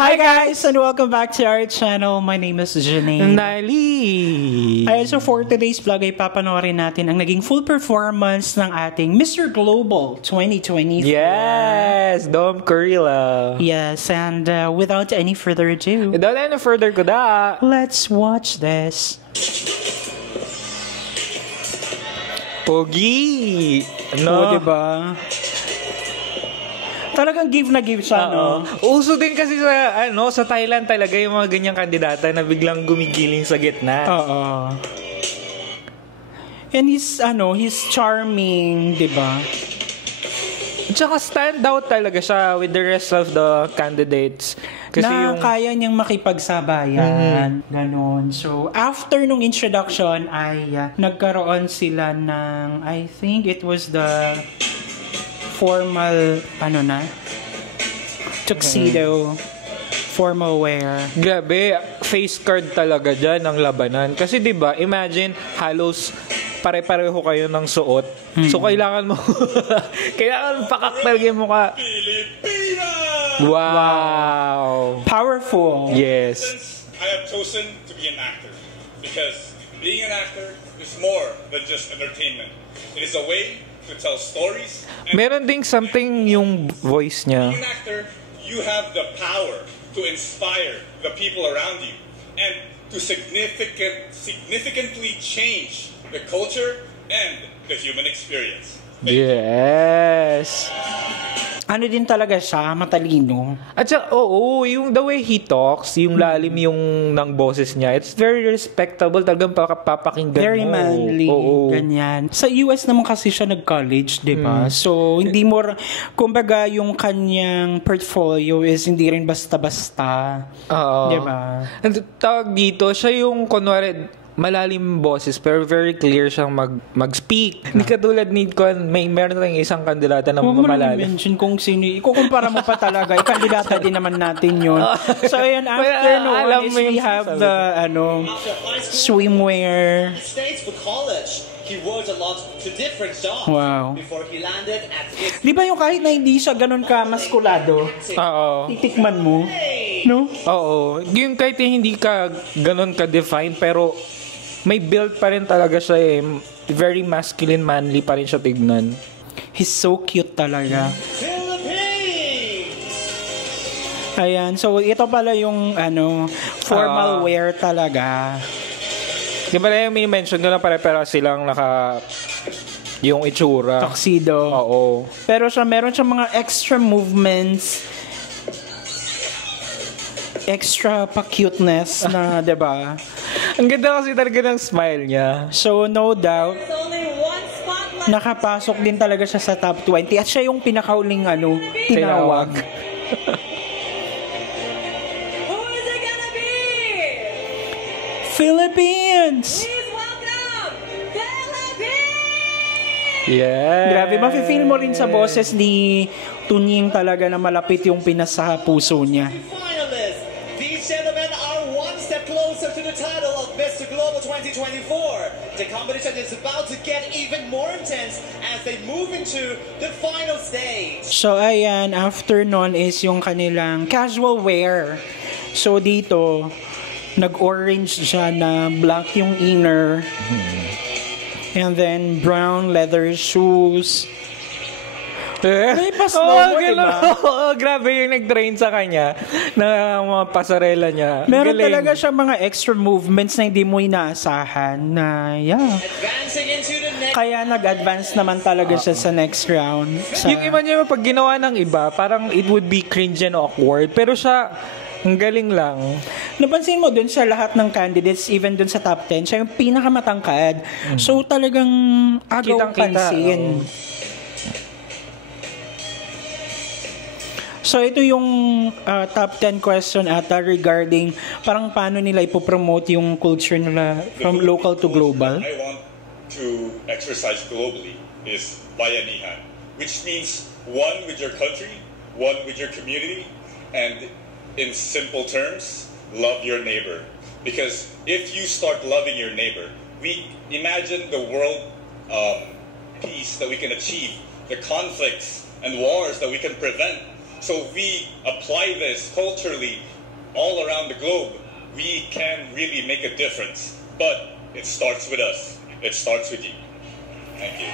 Hi guys, and welcome back to our channel. My name is Janine. Nali! So for today's vlog ay papanoorin natin ang naging full performance ng ating Mr. Global 2024. Yes! Dom Curila. Yes, and without any further ado, Without any further kuda, let's watch this. Pogi! No? Diba? Talagang give na give siya, no? Uso din kasi sa Thailand talaga yung mga ganyang kandidata na biglang gumigiling sa gitna. Oo. And he's charming, di ba? At saka stand out talaga siya with the rest of the candidates. Kasi na kaya niyang makipagsabayan. Ganon. So, after nung introduction ay nagkaroon sila ng, I think it was the formal, tuxedo, formal wear. Grabe, face card talaga dyan ang labanan. Kasi 'di ba, imagine halos pare-pareho kayo ng suot. So kailangan mo pakak talaga yung mukha. Wow. Powerful. Yes. I have chosen to be an actor because being an actor is more than just entertainment. It is a way to tell stories. Meron ding something yung voice niya. Being an actor, you have the power to inspire the people around you and to significantly change the culture and the human experience. Yes. Ano din talaga siya, matalino. At saka, yung the way he talks, yung lalim yung ng boses niya, it's very respectable, talagang papakinggan very mo. Very manly, ganyan. Sa US naman kasi siya nag-college, di ba? So, hindi mo, kumbaga, yung kanyang portfolio is hindi rin basta-basta. Di ba? And tawag dito, siya yung, kunwari, malalim boses pero very clear siyang mag-speak. Hindi katulad ni meron tayong isang kandidata na malalim. Huwag mo mention kung sino. Ikukumpara mo pa talaga. Kandidata din naman natin yun. So, ayan, after noon is we have the swimwear. He worked a lot to different jobs before he landed at his... Di ba yung kahit na hindi siya ganun ka-maskulado, titikman mo? No? Oo. Yung kahit hindi ka ganun ka-define, pero may build pa rin talaga siya eh. Very masculine, manly pa rin siya tignan. He's so cute talaga. Ayan. So, ito pala yung formal wear talaga. Di ba na yung mini-mention ko na pare-pera silang yung itsura. Tuxedo. Oo. Pero meron siya mga extra movements, extra pa-cuteness na, di ba? Ang ganda kasi talaga ng smile niya. So, no doubt, nakapasok din talaga siya sa top 20. At siya yung pinakauling tinawag. Philippines! Please welcome, Philippines! Yeah. Grabe, mafe-feel mo rin sa boses ni Tunying talaga na malapit yung pinasa puso niya. Finalists, these gentlemen are one step closer to the title of Mr. Global 2024. The competition is about to get even more intense as they move into the final stage. So ayan, after nun is yung kanilang casual wear. So dito, nag-orange siya na black yung inner. And then brown leather shoes. May pa-slow mo, diba? Grabe yung nag-train sa kanya na mga pasarela niya. Meron talaga siya mga extra movements na hindi mo inaasahan na, Advancing into the next... Kaya nag-advance naman talaga siya sa next round. Yung iba niya, pag ginawa ng iba, parang it would be cringe and awkward. Pero siya, ang galing lang. Napansin mo dun sa lahat ng candidates, even dun sa top 10, siya yung pinakamatangkad. So talagang agaw pansin. So ito yung top 10 question ata regarding parang paano nila ipopromote yung culture nila from local to global. I want to exercise globally is bayanihan, which means one with your country, one with your community, and in simple terms, love your neighbor. Because if you start loving your neighbor, we imagine the world peace that we can achieve, the conflicts and wars that we can prevent, So we apply this culturally all around the globe. We can really make a difference. But it starts with us. It starts with you. Thank you.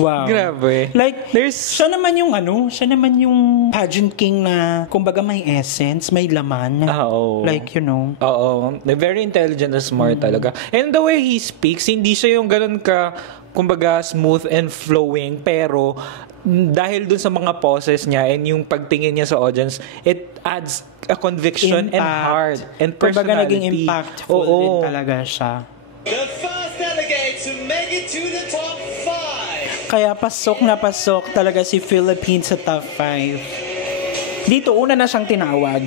Wow. Grabe. Like, siya naman yung pageant king na, kumbaga may essence, may laman. Oo. Like, you know. Oo. Very intelligent and smart talaga. And the way he speaks, hindi siya yung ganun ka, kumbaga, smooth and flowing, pero dahil dun sa mga poses niya and yung pagtingin niya sa audience, it adds a conviction and heart and personality. Kumbaga naging impactful din talaga siya. The first delegate to make it to the top 5. Kaya pasok na pasok talaga si Philippines sa top 5. Dito, una na siyang tinawag.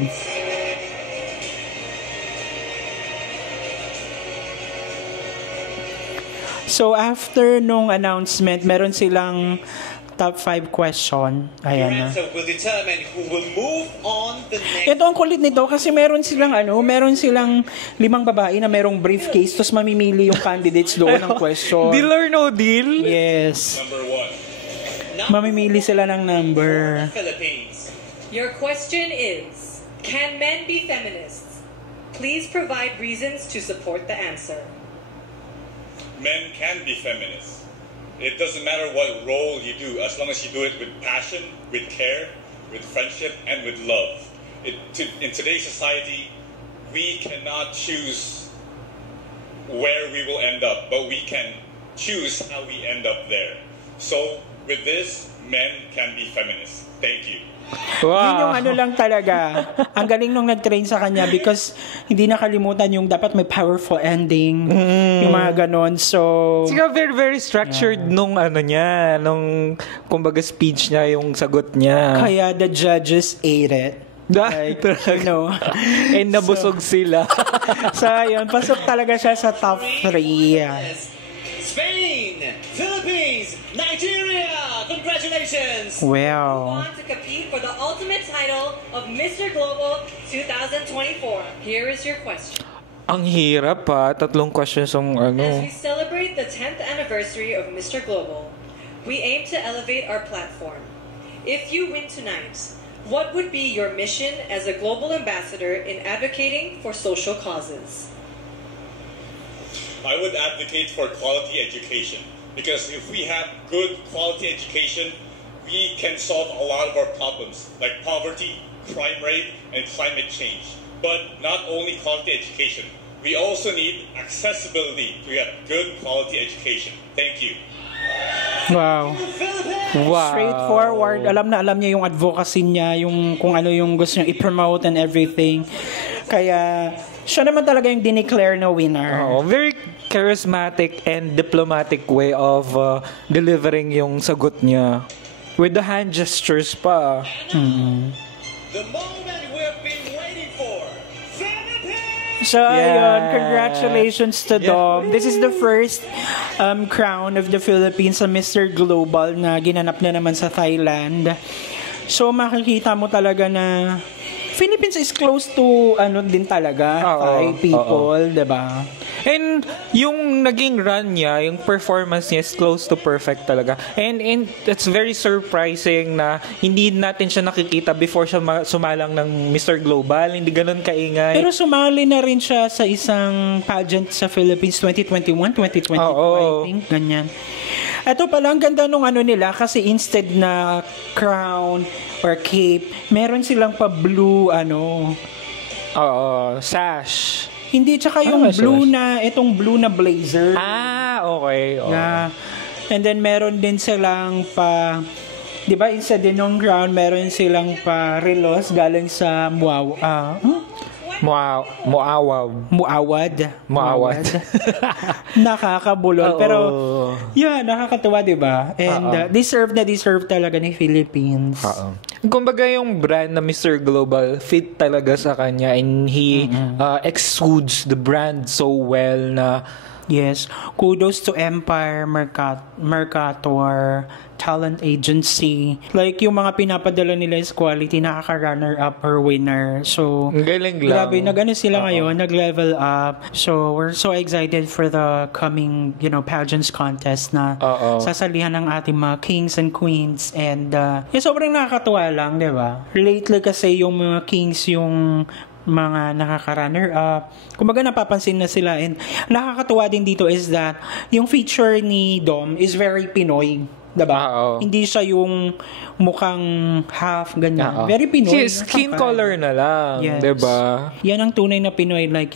So, after nung announcement, meron silang top 5 question. Ayan na. Your answer will determine who will move on the next. Ito ang kulit nito kasi meron silang 5 babae na merong briefcase tapos mamimili yung candidates doon ng question. Deal or no deal? Yes. Number 1. Mamimili sila ng number. Philippines. Your question is, can men be feminists? Please provide reasons to support the answer. Men can be feminists. It doesn't matter what role you do, as long as you do it with passion, with care, with friendship, and with love. In today's society, we cannot choose where we will end up, but we can choose how we end up there. So, with this, men can be feminists. Thank you. Yun yung lang talaga. Ang galing nung nag-train sa kanya because hindi nakalimutan yung dapat may powerful ending. Yung mga ganon. So, Sika very, very structured nung kumbaga speech niya, yung sagot niya. Kaya the judges ate it. Like, you know. And nabusog sila. So, ayun. Pasok talaga siya sa top 3. Spain, Philippines, Nigeria. Congratulations. Wow. Want to compete for the ultimate title of Mr. Global 2024. Here is your question. Ang hirap pa. 3 questions ang As we celebrate the 10th anniversary of Mr. Global, we aim to elevate our platform. If you win tonight, what would be your mission as a global ambassador in advocating for social causes? I would advocate for quality education, because if we have good quality education, we can solve a lot of our problems, like poverty, crime rate, and climate change. But not only quality education, we also need accessibility to get good quality education. Thank you. Wow. Straightforward. Alam niya yung advocacy niya, yung kung ano yung gusto niya i-promote and everything. Kaya, siya naman talaga yung dineclare na winner. Very charismatic and diplomatic way of delivering yung sagot niya. With the hand gestures pa. The moment we've been waiting for. Philippines! So, ayun, congratulations to Dom. This is the first crown of the Philippines sa Mr. Global na ginanap na naman sa Thailand. So, makikita mo talaga na Philippines is close to din talaga, Thai people, diba? And yung naging run niya, yung performance niya is close to perfect talaga. And it's very surprising na hindi natin siya nakikita before siya sumalang ng Mr. Global. Hindi ganun kaingay. Pero sumali na rin siya sa isang pageant sa Philippines 2021, 2022, I think. Ganyan. Ito pala, ang ganda nung nila kasi instead na crown or cape, meron silang pa blue sash. Hindi, tsaka yung blue na, itong blue na blazer. Okay. And then meron din silang pa, di ba, instead din ng crown, meron silang pa relos galing sa Muawad. Nakakabulol. Pero, nakakatuwa, diba? And deserve talaga ni Philippines. Kumbaga yung brand na Mr. Global fit talaga sa kanya and he exudes the brand so well na Yes. Kudos to Empire Mercator Talent Agency. Like, yung mga pinapadala nila is quality, nakaka-runner-up or winner. So, Ang galing lang. grabe, nag-ano sila ngayon, nag-level up. So, we're so excited for the coming, pageants contest na sasalihan ng ating mga kings and queens. And, sobrang nakakatuwa lang, di ba? Lately kasi yung mga kings, yung mga nakaka-runner up. Kumbaga napapansin na sila, and nakakatuwa din dito is that yung feature ni Dom is very Pinoy. Diba? Hindi siya yung mukhang half ganyan. Very Pinoy. Skin color na lang. Yes. Diba? Yan ang tunay na Pinoy. Like,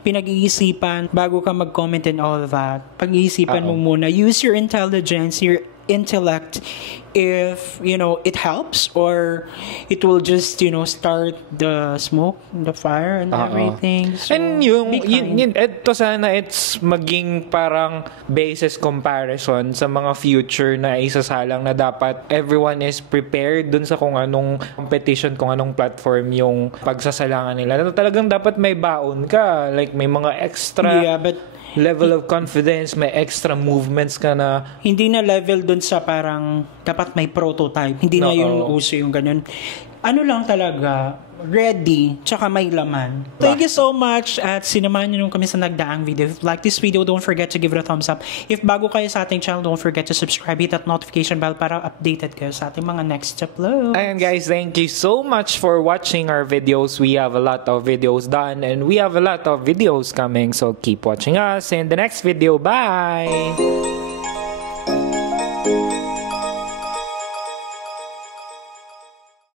pinag-iisipan bago ka mag-comment and all that. Pag-iisipan mo muna. Use your intelligence, your intellect, if it helps, or it will just start the smoke, the fire, and everything. So, and ito sana it's maging parang basis comparison sa mga future na isasalang na dapat everyone is prepared dun sa kung anong competition, kung anong platform yung pagsasalangan nila. Talagang dapat may baon ka, like may mga extra level of confidence, may extra movements ka na. Hindi na level dun sa parang dapat may prototype. Hindi na yung uso yung ganun. Ano lang talaga, ready, tsaka may laman. Thank you so much at sinamahan nyo kami sa nagdaang video. If you like this video, don't forget to give it a thumbs up. If bago kayo sa ating channel, don't forget to subscribe, hit that notification bell para updated kayo sa ating mga next uploads. And guys, thank you so much for watching our videos. We have a lot of videos done and we have a lot of videos coming. So keep watching us in the next video. Bye!